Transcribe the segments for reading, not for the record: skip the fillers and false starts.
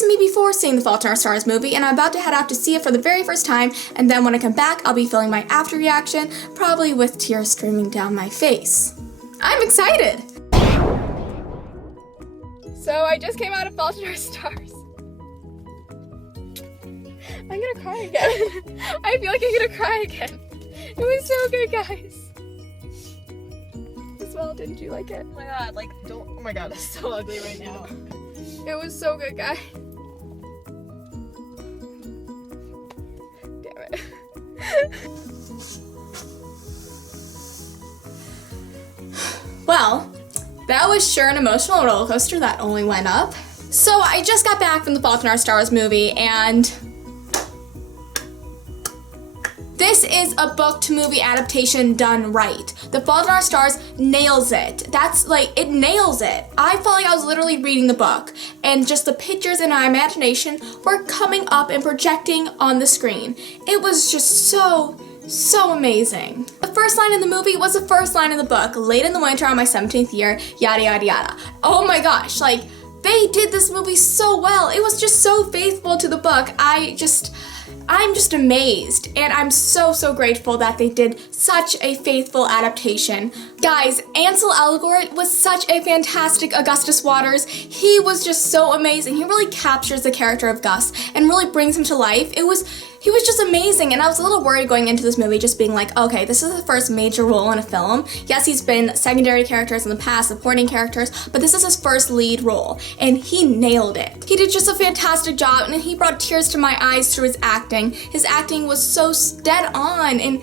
This is me before seeing the Fault in Our Stars movie, and I'm about to head out to see it for the very first time, and then when I come back, I'll be filming my after reaction, probably with tears streaming down my face. I'm excited! So I just came out of Fault in Our Stars. I'm gonna cry again. I feel like I'm gonna cry again. It was so good, guys. As well, didn't you like it? Oh my god, like, don't, oh my god, it's so ugly right now. It was so good, guys. Damn it. Well, that was sure an emotional roller coaster that only went up. So I just got back from the Fault in Our Stars movie, and this is a book to movie adaptation done right. The Fault in Our Stars nails it. That's like, it nails it. I felt like I was literally reading the book, and just the pictures in my imagination were coming up and projecting on the screen. It was just so amazing. The first line in the movie was the first line in the book. Late in the winter on my 17th year, yada yada yada. Oh my gosh, like, they did this movie so well. It was just so faithful to the book. I'm just amazed, and I'm so grateful that they did such a faithful adaptation. Guys, Ansel Elgort was such a fantastic Augustus Waters. He was just so amazing. He really captures the character of Gus and really brings him to life. He was just amazing, and I was a little worried going into this movie, just being like, okay, this is the first major role in a film. Yes, he's been secondary characters in the past, supporting characters, but this is his first lead role, and he nailed it. He did just a fantastic job, and he brought tears to my eyes through his acting. His acting was so dead on, and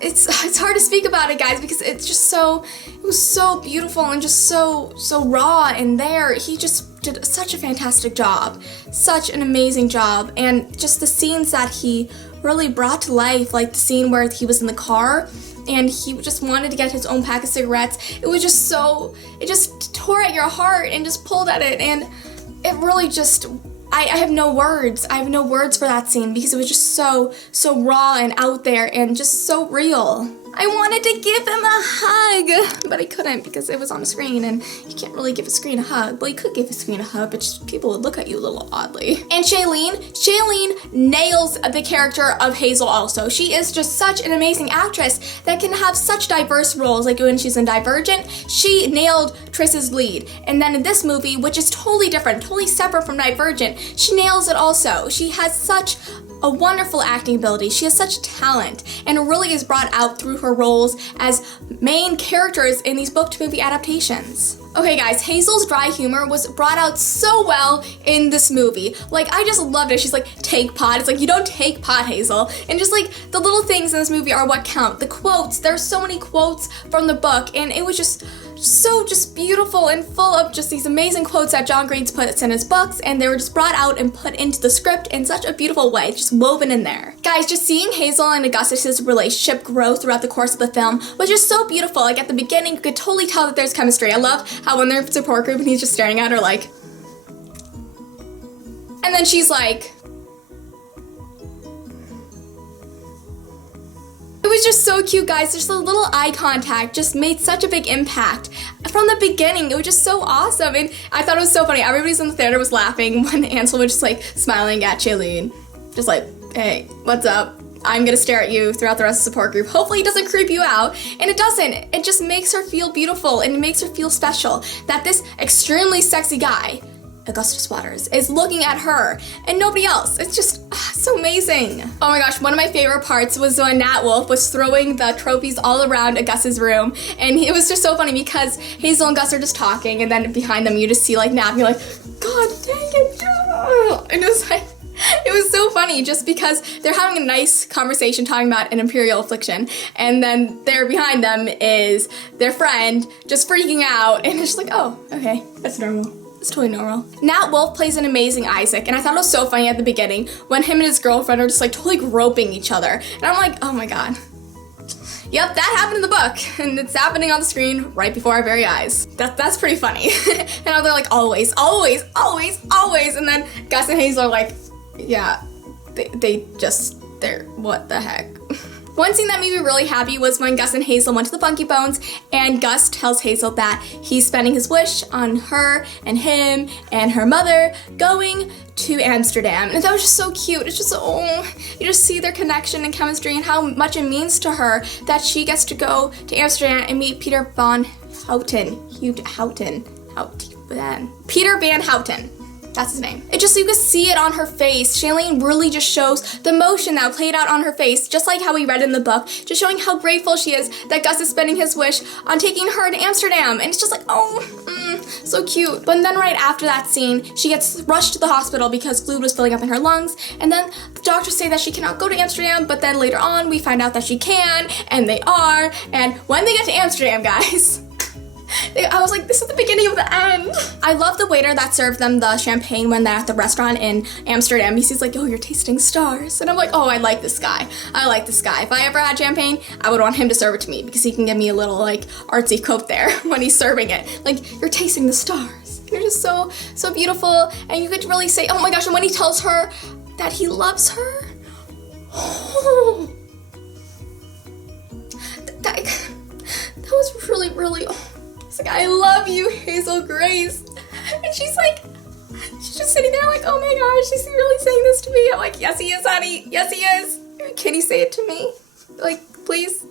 it's hard to speak about it, guys, because it was so beautiful and just so raw and there. He just did such a fantastic job, such an amazing job, and just the scenes that he really brought to life, like the scene where he was in the car and he just wanted to get his own pack of cigarettes. It was just it just tore at your heart and just pulled at it, and it really just, I have no words. I have no words for that scene because it was just so raw and out there and just so real. I wanted to give him a hug, but I couldn't because it was on a screen, and you can't really give a screen a hug. Well, you could give a screen a hug, but just people would look at you a little oddly. And Shailene nails the character of Hazel also. She is just such an amazing actress that can have such diverse roles. Like when she's in Divergent, she nailed Triss's lead. And then in this movie, which is totally different, totally separate from Divergent, she nails it also. She has such a wonderful acting ability. She has such talent, and it really is brought out through her roles as main characters in these book to movie adaptations. Okay guys, Hazel's dry humor was brought out so well in this movie. Like, I just loved it. She's like, take pot. It's like, you don't take pot, Hazel. And just like, the little things in this movie are what count. The quotes, there's so many quotes from the book, and it was just beautiful and full of just these amazing quotes that John Green puts in his books, and they were just brought out and put into the script in such a beautiful way, just woven in there. Guys, just seeing Hazel and Augustus's relationship grow throughout the course of the film was just so beautiful. Like, at the beginning, you could totally tell that there's chemistry. I love how when they're in support group and he's just staring at her like, and then she's like, it was just so cute, guys. Just a little eye contact just made such a big impact. From the beginning, it was just so awesome, and I thought it was so funny. Everybody's in the theater was laughing when Ansel was just like smiling at Shailene. Just like, hey, what's up? I'm gonna stare at you throughout the rest of the support group. Hopefully it doesn't creep you out, and it doesn't. It just makes her feel beautiful, and it makes her feel special that this extremely sexy guy, Augustus Waters, is looking at her and nobody else. It's just so amazing. Oh my gosh, one of my favorite parts was when Nat Wolff was throwing the trophies all around Gus's room, and it was just so funny because Hazel and Gus are just talking, and then behind them you just see like Nat and you're like, God dang it, no. And it was like, it was so funny just because they're having a nice conversation talking about an imperial affliction, and then there behind them is their friend just freaking out, and it's just like, oh, okay, that's normal. It's totally normal. Nat Wolff plays an amazing Isaac, and I thought it was so funny at the beginning when him and his girlfriend are just like totally groping each other. And I'm like, oh my god. Yep, that happened in the book, and it's happening on the screen right before our very eyes. That's pretty funny. And they're like, always, always, always, always. And then Gus and Hazel are like, yeah, they're, what the heck? One scene that made me really happy was when Gus and Hazel went to the Funky Bones, and Gus tells Hazel that he's spending his wish on her and him and her mother going to Amsterdam. And that was just so cute. It's just, you just see their connection and chemistry and how much it means to her that she gets to go to Amsterdam and meet Peter Van Houten. Peter Van Houten. That's his name. It just, you can see it on her face. Shailene really just shows the emotion that played out on her face, just like how we read in the book, just showing how grateful she is that Gus is spending his wish on taking her to Amsterdam. And it's just like, so cute. But then right after that scene, she gets rushed to the hospital because fluid was filling up in her lungs. And then the doctors say that she cannot go to Amsterdam, but then later on we find out that she can, and they are. And when they get to Amsterdam, guys, I was like, this is the beginning of the end. I love the waiter that served them the champagne when they're at the restaurant in Amsterdam. He's like, oh, you're tasting stars. And I'm like, oh, I like this guy. I like this guy. If I ever had champagne, I would want him to serve it to me because he can give me a little like artsy quote there when he's serving it. Like, you're tasting the stars. You're just so beautiful. And you could really say, oh my gosh, and when he tells her that he loves her, that was really, like, I love you, Hazel Grace. And she's just sitting there like, oh my gosh, is he really saying this to me? I'm like, yes he is, honey, yes he is. Can he say it to me? Like, please?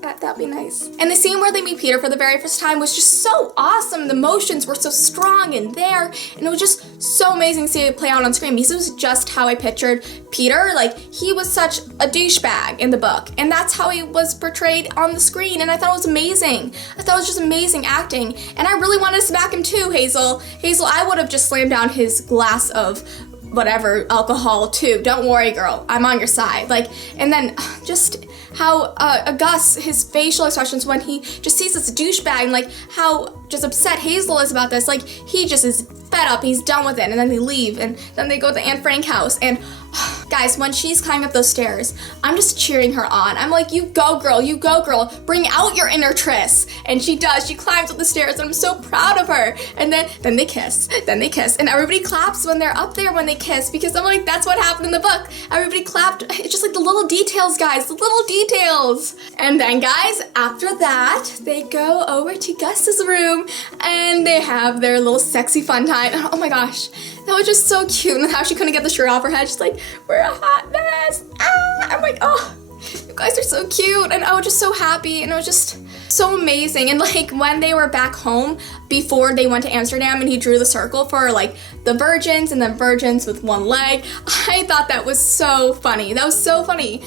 That'd be nice. And the scene where they meet Peter for the very first time was just so awesome. The emotions were so strong and there, and it was just so amazing to see it play out on screen because it was just how I pictured Peter. Like, he was such a douchebag in the book, and that's how he was portrayed on the screen, and I thought it was amazing. I thought it was just amazing acting, and I really wanted to smack him too, Hazel. Hazel, I would have just slammed down his glass of whatever alcohol too. Don't worry, girl, I'm on your side. Like, and then just how Gus, his facial expressions when he just sees this douchebag, and like how just upset Hazel is about this. Like, he just is fed up, he's done with it, and then they leave, and then they go to Aunt Frank's house, and guys, when she's climbing up those stairs, I'm just cheering her on. I'm like, you go girl, bring out your inner Triss. And she does, she climbs up the stairs, and I'm so proud of her. And then they kiss, and everybody claps when they're up there when they kiss, because I'm like, that's what happened in the book. Everybody clapped. It's just like the little details, guys, the little details. And then, guys, after that, they go over to Gus's room, and they have their little sexy fun time. And oh my gosh, that was just so cute. And how she couldn't get the shirt off her head. She's like, we're a hot mess. I'm like, oh, you guys are so cute. And I was just so happy. And it was just so amazing. And like when they were back home before they went to Amsterdam and he drew the circle for like the virgins and then virgins with one leg, I thought that was so funny. That was so funny.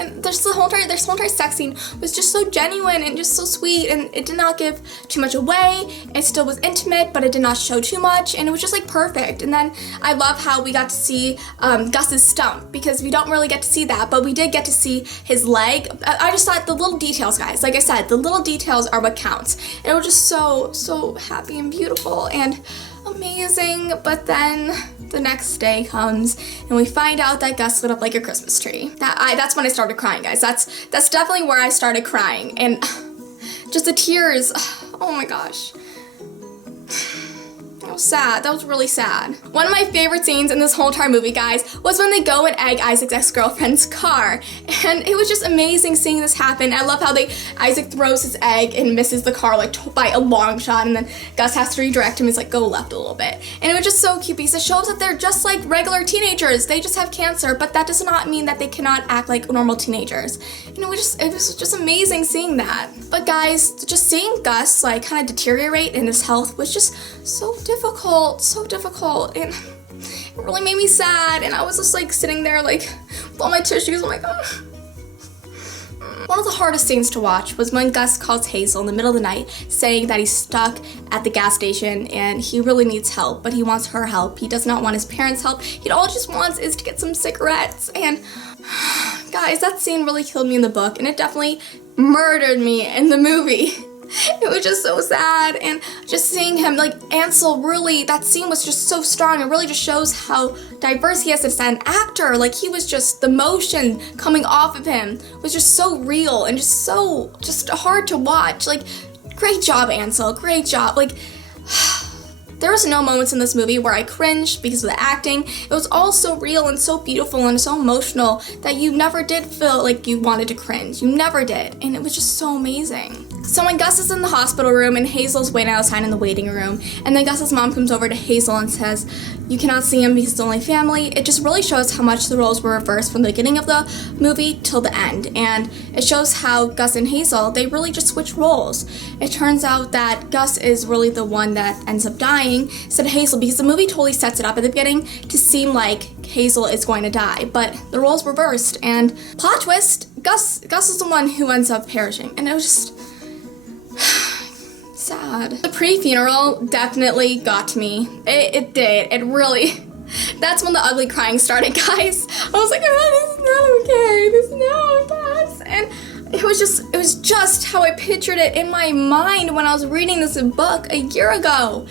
And this whole entire sex scene was just so genuine and just so sweet, and it did not give too much away. It still was intimate, but it did not show too much, and it was just like perfect. And then I love how we got to see Gus's stump, because we don't really get to see that, but we did get to see his leg. I just thought the little details, guys, like I said, the little details are what counts. And it was just so happy and beautiful and amazing. But then the next day comes and we find out that Gus lit up like a Christmas tree. That's when I started crying, guys. That's definitely where I started crying, and just the tears. Oh my gosh. That was sad. That was really sad. One of my favorite scenes in this whole entire movie, guys, was when they go and egg Isaac's ex-girlfriend's car. And it was just amazing seeing this happen. I love how Isaac throws his egg and misses the car like by a long shot, and then Gus has to redirect him. He's like, go left a little bit. And it was just so cute because it shows that they're just like regular teenagers. They just have cancer, but that does not mean that they cannot act like normal teenagers. And it was just amazing seeing that. But guys, just seeing Gus like kind of deteriorate in his health was just so difficult, and it really made me sad. And I was just like sitting there like with all my tissues. I'm like, oh. One of the hardest scenes to watch was when Gus calls Hazel in the middle of the night saying that he's stuck at the gas station and he really needs help, but he wants her help. He does not want his parents' help. He all just wants is to get some cigarettes. And guys, that scene really killed me in the book, and it definitely murdered me in the movie. It was just so sad, and just seeing him, like, Ansel, really, that scene was just so strong. It really just shows how diverse he is as an actor. Like, he was just, the motion coming off of him was just so real and just so, just hard to watch. Like, great job, Ansel, great job. Like, There was no moments in this movie where I cringed because of the acting. It was all so real and so beautiful and so emotional that you never did feel like you wanted to cringe. You never did. And it was just so amazing. So when Gus is in the hospital room and Hazel's waiting outside in the waiting room, and then Gus's mom comes over to Hazel and says, you cannot see him because it's only family, it just really shows how much the roles were reversed from the beginning of the movie till the end. And it shows how Gus and Hazel, they really just switch roles. It turns out that Gus is really the one that ends up dying instead of Hazel, because the movie totally sets it up at the beginning to seem like Hazel is going to die, but the roles reversed, and plot twist, Gus is the one who ends up perishing, and it was just sad. The pre-funeral definitely got to me. It did. It really. That's when the ugly crying started, guys. I was like, oh, this is not okay. And it was just how I pictured it in my mind when I was reading this book a year ago.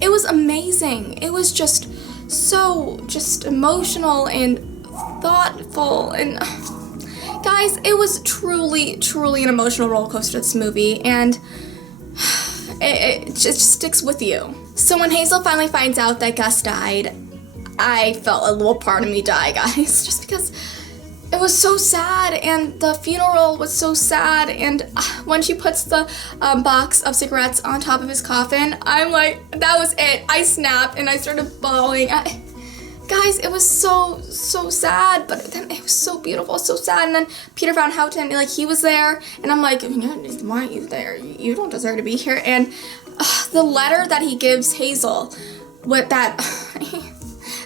It was amazing. It was just so emotional and thoughtful, and guys, it was truly an emotional roller coaster, this movie, and it just sticks with you. So when Hazel finally finds out that Gus died, I felt a little part of me die, guys, just because it was so sad, and the funeral was so sad, and when she puts the box of cigarettes on top of his coffin, I'm like, that was it. I snapped and I started bawling. Guys, it was so sad, but then it was so beautiful, so sad. And then Peter Van Houten, like, he was there, and I'm like, why aren't you there? You don't deserve to be here. And the letter that he gives Hazel, with that,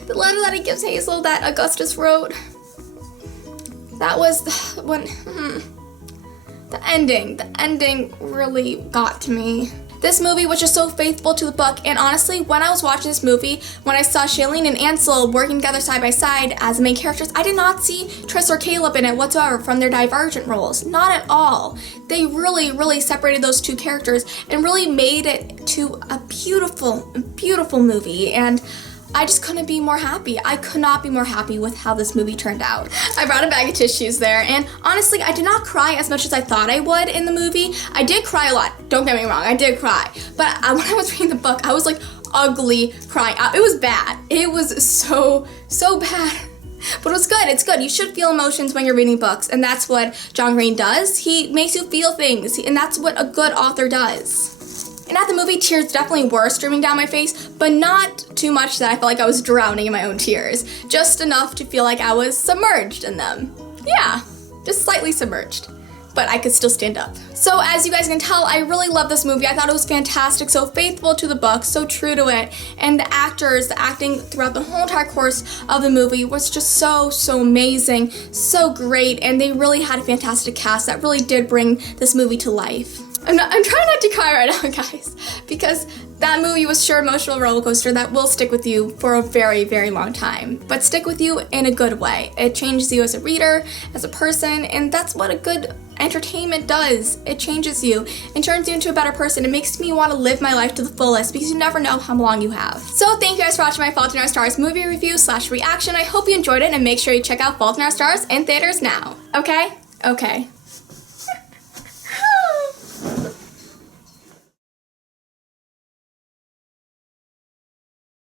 the letter that he gives Hazel that Augustus wrote, that was when, the ending really got to me. This movie was just so faithful to the book, and honestly, when I was watching this movie, when I saw Shailene and Ansel working together side by side as the main characters, I did not see Tris or Caleb in it whatsoever from their divergent roles. Not at all. They really separated those two characters and really made it to a beautiful movie, and I just couldn't be more happy. I could not be more happy with how this movie turned out. I brought a bag of tissues there, and honestly, I did not cry as much as I thought I would in the movie. I did cry a lot, don't get me wrong, I did cry. But when I was reading the book, I was like ugly crying. It was bad. It was so bad. But it was good. It's good. You should feel emotions when you're reading books, and that's what John Green does. He makes you feel things, and that's what a good author does. And at the movie, tears definitely were streaming down my face, but not too much that I felt like I was drowning in my own tears. Just enough to feel like I was submerged in them. Yeah, just slightly submerged. But I could still stand up. So as you guys can tell, I really love this movie. I thought it was fantastic, so faithful to the book, so true to it. And the acting throughout the whole entire course of the movie was just so amazing, so great, and they really had a fantastic cast that really did bring this movie to life. I'm trying not to cry right now, guys, because that movie was sure an emotional roller coaster that will stick with you for a very long time, but stick with you in a good way. It changes you as a reader, as a person, and that's what a good entertainment does. It changes you and turns you into a better person. It makes me want to live my life to the fullest because you never know how long you have. So thank you guys for watching my Fault in Our Stars movie review / reaction. I hope you enjoyed it, and make sure you check out Fault in Our Stars in theaters now. Okay?